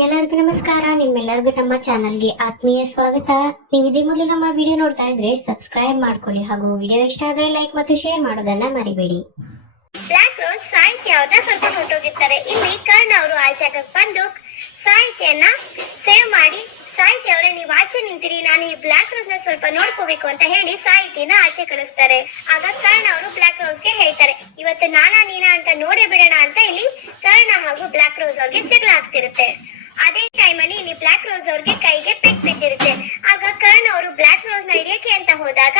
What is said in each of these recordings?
ಎಲ್ಲರಿಗೂ ನಮಸ್ಕಾರ. ನಿಮ್ಮೆಲ್ಲರಿಗೂ ನಮ್ಮ ಚಾನಲ್ಗೆ ಆತ್ಮೀಯ ಸ್ವಾಗತ. ನೀವು ಇದೇ ಮೊದಲು ನಮ್ಮ ವಿಡಿಯೋ ನೋಡ್ತಾ ಇದ್ರೆ ಸಬ್ಸ್ಕ್ರೈಬ್ ಮಾಡ್ಕೊಳ್ಳಿ ಹಾಗೂ ವಿಡಿಯೋ ಇಷ್ಟ ಆದ್ರೆ ಲೈಕ್ ಮತ್ತು ಶೇರ್ ಮಾಡೋದನ್ನ ಮರಿಬೇಡಿ. ಬ್ಲಾಕ್ ರೋಸ್ ಸಾಹಿತ್ಯ ಅವರ ಸ್ವಲ್ಪ ಹೊರಟೋಗಿರ್ತಾರೆ ಇಲ್ಲಿ ಕರ್ಣ ಅವರು ಆ ಜಾಗಕ್ಕೆ ಬಂದು ಸಾಹಿತ್ಯನ ಸೇವ್ ಮಾಡಿ, ಸಾಹಿತ್ಯ ಅವರೇ ನೀವು ಆಚೆ ನಿಂತಿರಿ, ನಾನು ಈ ಬ್ಲಾಕ್ ರೋಸ್ನ ಸ್ವಲ್ಪ ನೋಡ್ಕೋಬೇಕು ಅಂತ ಹೇಳಿ ಸಾಹಿತಿನ ಆಚೆ ಕಳಿಸ್ತಾರೆ. ಆಗ ಕರ್ಣ ಅವರು ಬ್ಲಾಕ್ ರೋಸ್ಗೆ ಹೇಳ್ತಾರೆ, ಇವತ್ತು ನಾನಾ ನೀನಾ ಅಂತ ನೋಡೇ ಬಿಡೋಣ ಅಂತ ಇಲ್ಲಿ ಕರ್ಣ ಹಾಗೂ ಬ್ಲಾಕ್ ರೋಸ್ ಅವ್ರಿಗೆ ಜಗಳ ಆಗ್ತಿರುತ್ತೆ. ಅದೇ ಟೈಮಲ್ಲಿ ಇಲ್ಲಿ ಬ್ಲಾಕ್ ರೋಸ್ ಅವ್ರಿಗೆ ಕೈಗೆ ಪೆಟ್ ಬಿದ್ದಿರುತ್ತೆ. ಆಗ ಕರ್ಣ ಅವರು ಬ್ಲಾಕ್ ರೋಸ್ನ ಹಿಡಿಯಕ್ಕೆ ಅಂತ ಹೋದಾಗ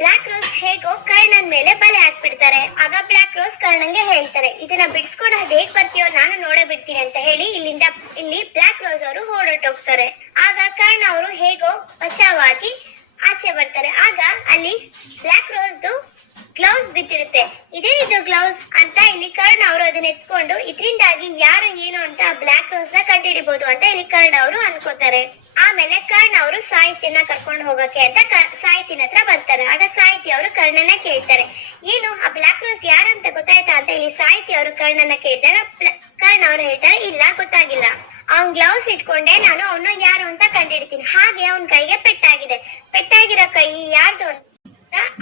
ಬ್ಲಾಕ್ ರೋಸ್ ಹೇಗೋ ಕರ್ಣನ್ ಮೇಲೆ ಬಲೆ ಹಾಕ್ಬಿಡ್ತಾರೆ. ಆಗ ಬ್ಲಾಕ್ ರೋಸ್ ಕರ್ಣಂಗೆ ಹೇಳ್ತಾರೆ, ಇದನ್ನ ಬಿಡಿಸ್ಕೊಂಡು ಅದ್ ಹೇಗ್ ಬರ್ತೀಯೋ ನಾನು ನೋಡೇ ಬಿಡ್ತೀನಿ ಅಂತ ಹೇಳಿ ಇಲ್ಲಿಂದ ಇಲ್ಲಿ ಬ್ಲಾಕ್ ರೋಸ್ ಅವರು ಹೊರಟೋಗ್ತಾರೆ ಆಗ ಕರ್ಣ ಅವರು ಹೇಗೋ ಬಚಾವಾಗಿ ಆಚೆ ಬರ್ತಾರೆ. ಆಗ ಅಲ್ಲಿ ಬ್ಲಾಕ್ ರೋಸ್ದು ಗ್ಲೌಸ್ ಬಿದ್ದಿರುತ್ತೆ. ಇದೇನಿದು ಗ್ಲೌಸ್ ಅಂತ ಇಲ್ಲಿ ಕರ್ಣ ಅವರು ಅದನ್ನ ಎತ್ಕೊಂಡು, ಇದರಿಂದಾಗಿ ಯಾರು ಏನು ಅಂತ ಬ್ಲಾಕ್ ರೋಸ್ನ ಕಂಡುಹಿಡಿಬಹುದು ಅಂತ ಇಲ್ಲಿ ಕರ್ಣ ಅವರು ಅನ್ಕೋತಾರೆ. ಆಮೇಲೆ ಕರ್ಣ ಅವರು ಸಾಹಿತ್ಯನ ಕರ್ಕೊಂಡು ಹೋಗಕ್ಕೆ ಅಂತ ಸಾಹಿತ್ಯನ ಹತ್ರ ಬರ್ತಾರೆ. ಆಗ ಸಾಹಿತಿ ಅವರು ಕರ್ಣನ ಕೇಳ್ತಾರೆ. ಏನು, ಆ ಬ್ಲಾಕ್ ರೋಸ್ ಯಾರಂತ ಗೊತ್ತಾಯ್ತಾ ಅಂತ ಇಲ್ಲಿ ಸಾಹಿತಿ ಅವರು ಕರ್ಣನ ಪ್ಲ- ಕರ್ಣ ಅವರು ಹೇಳ್ತಾರೆ, ಇಲ್ಲ, ಗೊತ್ತಾಗಿಲ್ಲ. ಅವ್ನ್ ಗ್ಲೌಸ್ ಇಟ್ಕೊಂಡೆ, ನಾನು ಅವನು ಯಾರು ಅಂತ ಕಂಡಿಡ್ತೀನಿ ಹಾಗೆ ಅವನ್ ಕೈಗೆ ಪೆಟ್ಟಾಗಿದೆ ಪೆಟ್ಟಾಗಿರೋ ಕೈ ಯಾರ್ದು ಅಂತ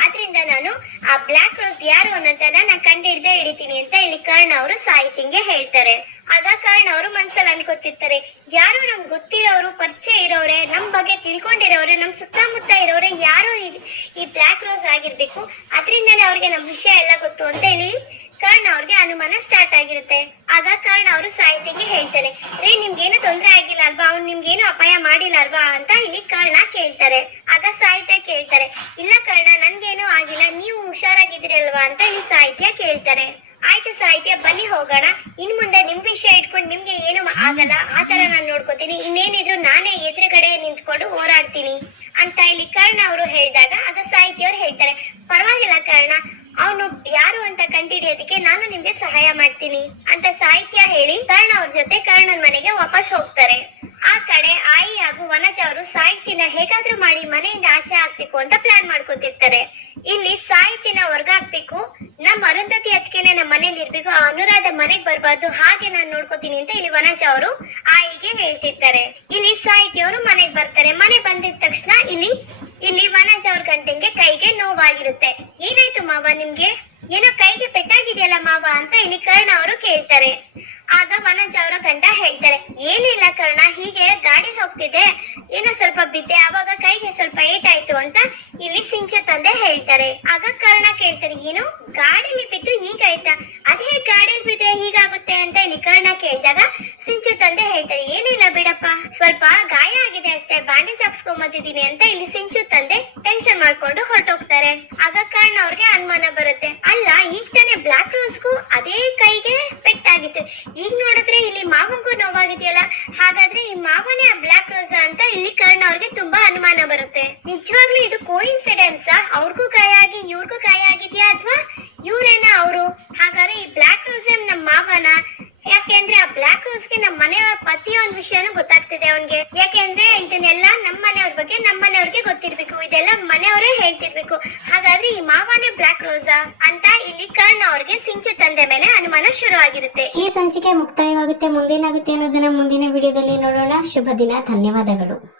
ಅದರಿಂದ ನಾನು ಆ ಬ್ಲಾಕ್ ರೋಸ್ ಯಾರು ಅನ್ನೋದನ್ನ ನಾನು ಕಂಡಿಡ್ದೆ ಹಿಡಿತೀನಿ ಅಂತ ಇಲ್ಲಿ ಕರ್ಣ ಅವರು ಸಾಹಿತ್ಯಂಗೆ ಹೇಳ್ತಾರೆ. ಆಗ ಕಾರಣ ಅವರು ಮನ್ಸಲ್ಲಿ ಅನ್ಕೋತಿರ್ತಾರೆ, ಯಾರು ನಮ್ಗೆ ಗೊತ್ತಿರೋರು, ಪರಿಚಯ ಇರೋರೆ, ನಮ್ ಬಗ್ಗೆ ತಿಳ್ಕೊಂಡಿರೋರೆ, ನಮ್ ಸುತ್ತಮುತ್ತ ಇರೋರೆ ಯಾರು ಈ- ಈ ಬ್ಲಾಕ್ ರೋಸ್ ಆಗಿರ್ಬೇಕು, ಅದರಿಂದಲೇ ಅವ್ರಿಗೆ ನಮ್ ವಿಷಯ ಎಲ್ಲ ಗೊತ್ತು ಅಂತ ಹೇಳಿ ಕಾರಣ ಅವ್ರಿಗೆ ಅನುಮಾನ ಸ್ಟಾರ್ಟ್ ಆಗಿರುತ್ತೆ. ಆಗ ಕಾರಣ ಅವರು ಸಾಹಿತಿಗೆ ಹೇಳ್ತಾರೆ, ರೀ, ನಿಮ್ಗೇನು ತೊಂದರೆ ಆಗಿಲ್ಲ ಅಲ್ವಾ? ಅವ್ನು ನಿಮ್ಗೇನು ಅಪಾಯ ಮಾಡಿಲ್ಲ ಅಲ್ವಾ? ಅಂತ ಇಲ್ಲಿ ಕಾರಣ ಕೇಳ್ತಾರೆ. ಆಗ ಸಾಹಿತ್ಯ ಕೇಳ್ತಾರೆ, ಇಲ್ಲ ಕಾರಣ, ನನ್ಗೇನು ಆಗಿಲ್ಲ, ನೀವು ಹುಷಾರಾಗಿದ್ದೀರಲ್ವಾ? ಅಂತ ಇಲ್ಲಿ ಸಾಹಿತ್ಯ ಕೇಳ್ತಾರೆ. ಆಯ್ತು ಸಾಹಿತ್ಯ ಬನ್ನಿ ಹೋಗೋಣ. ಇನ್ ಮುಂದೆ ನಿಮ್ ವಿಷಯ ಇಟ್ಕೊಂಡು ನಿಮ್ಗೆ ಏನು ಆಗಲ್ಲ, ಆ ತರ ನಾನು ನೋಡ್ಕೋತೀನಿ. ಇನ್ನೇನಿದ್ರು ನಾನೇ ಎದುರುಗಡೆ ನಿಂತ್ಕೊಂಡು ಹೋರಾಡ್ತೀನಿ ಅಂತ ಇಲ್ಲಿ ಕರ್ಣ ಅವರು ಹೇಳಿದಾಗ ಆಗ ಸಾಹಿತ್ಯ ಅವ್ರು ಹೇಳ್ತಾರೆ. ಪರವಾಗಿಲ್ಲ ಕರ್ಣ, ಅವನು ಯಾರು ಅಂತ ಕಂಡುಹಿಡಿಯೋದಕ್ಕೆ ನಾನು ನಿಮ್ಗೆ ಸಹಾಯ ಮಾಡ್ತೀನಿ ಅಂತ ಸಾಹಿತ್ಯ ಹೇಳಿ ಕರ್ಣ ಅವ್ರ ಜೊತೆ ಕರ್ಣನ್ ಮನೆಗೆ ವಾಪಸ್ ಹೋಗ್ತಾರೆ. ಆ ಕಡೆ ಆಯಿ ಹಾಗೂ ವನಜ ಅವರು ಸಾಹಿತ್ಯನ ಹೇಗಾದ್ರೂ ಮಾಡಿ ಮನೆಯಿಂದ ಆಚೆ ಹಾಕ್ಬೇಕು ಅಂತ ಪ್ಲಾನ್ ಮಾಡ್ಕೊತಿರ್ತಾರೆ. ಇಲ್ಲಿ ಸಾಹಿತ್ಯನ ಹೊರ್ಗ ಹಾಕ್ಬೇಕು ನಮ್ಮ ಅರುಂಧತಿ ಅದಕ್ಕೆ ನಮ್ಮ ಮನೇಲಿ ಇರ್ಬೇಕು. ಆ ಅನುರಾಧ ಮನೆಗ್ ಬರ್ಬಾರ್ದು. ಹಾಗೆ ನಾನು ನೋಡ್ಕೋತೀನಿ ಅಂತ ಇಲ್ಲಿ ವನಜ ಅವರು ಆಯಿಗೆ ಹೇಳ್ತಿರ್ತಾರೆ. ಇಲ್ಲಿ ಸಾಹಿತ್ಯ ಅವರು ಮನೆಗ್ ಬರ್ತಾರೆ. ಮನೆ ಬಂದಿದ ತಕ್ಷಣ ಇಲ್ಲಿ ಇಲ್ಲಿ ವನಜ ಅವ್ರ ಗಂಟೆಗೆ ಕೈಗೆ ನೋವಾಗಿರುತ್ತೆ. ಏನಾಯ್ತು ಮಾವ ನಿಮ್ಗೆ? ಏನೋ ಕೈಗೆ ಪೆಟ್ಟಾಗಿದೆಯಲ್ಲ ಮಾವ ಅಂತ ಇಲ್ಲಿ ಕರ್ಣ ಅವರು ಕೇಳ್ತಾರೆ. ಆಗ ಮನೋಜ್ ಅವರ ಗಂಡ ಹೇಳ್ತಾರೆ, ಏನಿಲ್ಲ ಕರ್ಣ, ಹೀಗೆ ಗಾಡಿ ಹೋಗ್ತಿದೆ. ಏನೋ ಸ್ವಲ್ಪ ಬಿದ್ದೆ, ಆವಾಗ ಕೈಗೆ ಸ್ವಲ್ಪ ಏಟಾಯ್ತು ಅಂತ ಇಲ್ಲಿ ಸಿಂಚು ತಂದೆ ಹೇಳ್ತಾರೆ. ಆಗ ಕರ್ಣ ಕೇಳ್ತಾರೆ, ಏನು? ಗಾಡಿಲಿ ಬಿದ್ದು ಹೀಗಾಯ್ತಾ ಅದೇ ಗಾಡಿಲಿ ಬಿದ್ರೆ ಹೀಗಾಗುತ್ತೆ ಅಂತ ಇಲ್ಲಿ ಕರ್ಣ ಕೇಳಿದಾಗ ಸಿಂಚು ತಂದೆ ಹೇಳ್ತಾರೆ, ಏನಿಲ್ಲ ಬಿಡಪ್ಪ, ಸ್ವಲ್ಪ ಗಾಯ ಆಗಿದೆ ಅಷ್ಟೇ, ಬ್ಯಾಂಡೇಜ್ ಹಾಕ್ಸ್ಕೊಂಬಂದಿದ್ದೀನಿ ಅಂತ ಇಲ್ಲಿ ಸಿಂಚು ತಂದೆ ಟೆನ್ಷನ್ ಮಾಡ್ಕೊಂಡು ಹೊರಟೋಗ್ತಾರೆ ಆಗ ಕರ್ಣ ಅವ್ರಿಗೆ ಅನುಮಾನ ಬರುತ್ತೆ ಅಲ್ಲ ಈಗ ತಾನೇ ಬ್ಲಾಕ್ ರೋಸ್ಗೂ ಅದೇ ಕೈಗೆ ಪೆಟ್ಟಾಗಿತ್ತು ಈಗ ನೋಡಿದ್ರೆ ಇಲ್ಲಿ ಮಾವನ್ಗೂ ನೋವಾಗಿದೆಯಲ್ಲ ಹಾಗಾದ್ರೆ ಈ ಮಾವನೇ ಆ ಬ್ಲಾಕ್ ರೋಸಾ ಅಂತ ಇಲ್ಲಿ ಕರ್ಣ ಅವ್ರಿಗೆ ತುಂಬಾ ಅನುಮಾನ ಬರುತ್ತೆ. ನಿಜವಾಗ್ಲೂ ಇದು ಕೋಇನ್ಸಿಡೆನ್ಸ್ ಅವ್ರಿಗೂ ಗಾಯ ಆಗಿ ಇವ್ರಿಗೂ ಗಾಯ ಆಗಿದೆಯಾ ಅಥವಾ ಇವ್ರೇನ ಅವರು? ಹಾಗಾದ್ರೆ ಈ ಬ್ಲಾಕ್ ರೋಸ್ ನಮ್ಮ ಮಾವನ ಯಾಕೆಂದ್ರೆ ಆ ಬ್ಲಾಕ್ ರೋಸ್ಗೆ ನಮ್ಮ ಮನೆಯವರ ಪ್ರತಿಯೊಂದು ವಿಷಯನೂ ಗೊತ್ತಾಗ್ತಿದೆ ಅವನ್ಗೆ. ಯಾಕೆಂದ್ರೆ ಇದನ್ನೆಲ್ಲ ನಮ್ಮ ಮನೆಯವ್ರ ಬಗ್ಗೆ ನಮ್ಮ ಮನೆಯವ್ರಿಗೆ ಗೊತ್ತಿರ್ಬೇಕು. ಇದೆಲ್ಲ ಮನೆಯವರೇ ಹೇಳ್ತಿರ್ಬೇಕು. ಹಾಗಾದ್ರೆ ಈ ಮಾವಾನೇ ಬ್ಲಾಕ್ ರೋಸಾ ಅಂತ ಇಲ್ಲಿ ಕರ್ಣ ಅವ್ರಿಗೆ ಸಿಂಚು ತಂದೆ ಮೇಲೆ ಅನುಮಾನ ಶುರು ಆಗಿರುತ್ತೆ ಈ ಸಂಚಿಕೆ ಮುಕ್ತಾಯವಾಗುತ್ತೆ. ಮುಂದೇನಾಗುತ್ತೆ ಅನ್ನೋದನ್ನ ಮುಂದಿನ ವಿಡಿಯೋದಲ್ಲಿ ನೋಡೋಣ. ಶುಭ ದಿನ. ಧನ್ಯವಾದಗಳು.